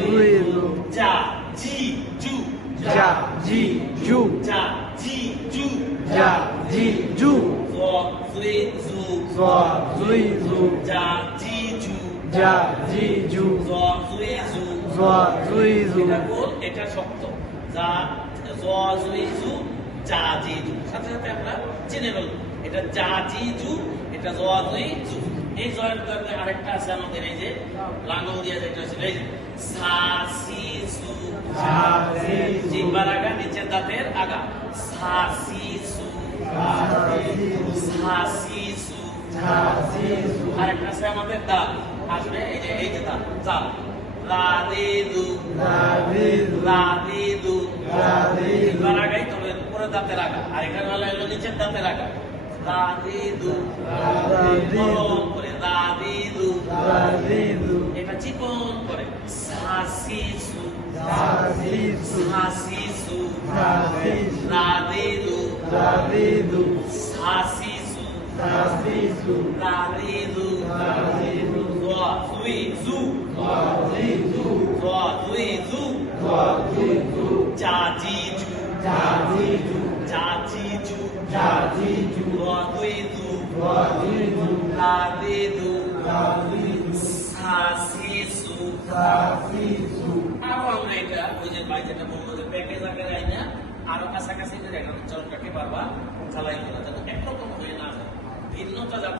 Zuizu, Ja, Ji, Ju, Ja, Ji, Ju, Ja, Ji, Ju, Ja, Ji, Ju, Zuizu, Zuizu, Ja, Ji, Ju, Ja, Ji, Ju, Zuizu, Zuizu, এটা গোল, এটা শক্ত। যা জুইজু, যা জিজু, সাথে সাথে আমরা চিনে ফেলব এটা যা জিজু, এটা জুইজু। এই জয়ের মধ্যে আরেকটা আছে আমাদের, এই যে লাঙ্গল দিয়ে যেটা ছিল, এই যে সা সি সু, জিহ্বার আগা, নিচের দাঁতের আগা, সা সি সু, সা সি সু। আরেকটা আছে আমাদের দাঁত, আসবে এই যে দাঁত, জাল, রাদিদু, রাদিদু, জিহ্বার আগাই, তবে উপরের দাঁতের আগা, আর এখানে হলো নিচের দাঁতের আগা, রাদিদু, নরম করে রাদিদু, এটা চিকন করে সাসিসু, সাসিসু, রাদিদু, সাসিসু, রাদিদু, জুইজু, জুইজু, জাজিজু, জাজিজু, জুইজু, রাদিদু, সাসিসু। আরো আমরা এটা ওই যে ভাই যেটা বললো যে প্যাকেজ আকারে আইনা আরো কাছাকাছি করে একটা চলটাকে বারবার চালাই করা যাতে একরকম হয়ে না যায়, ভিন্নতা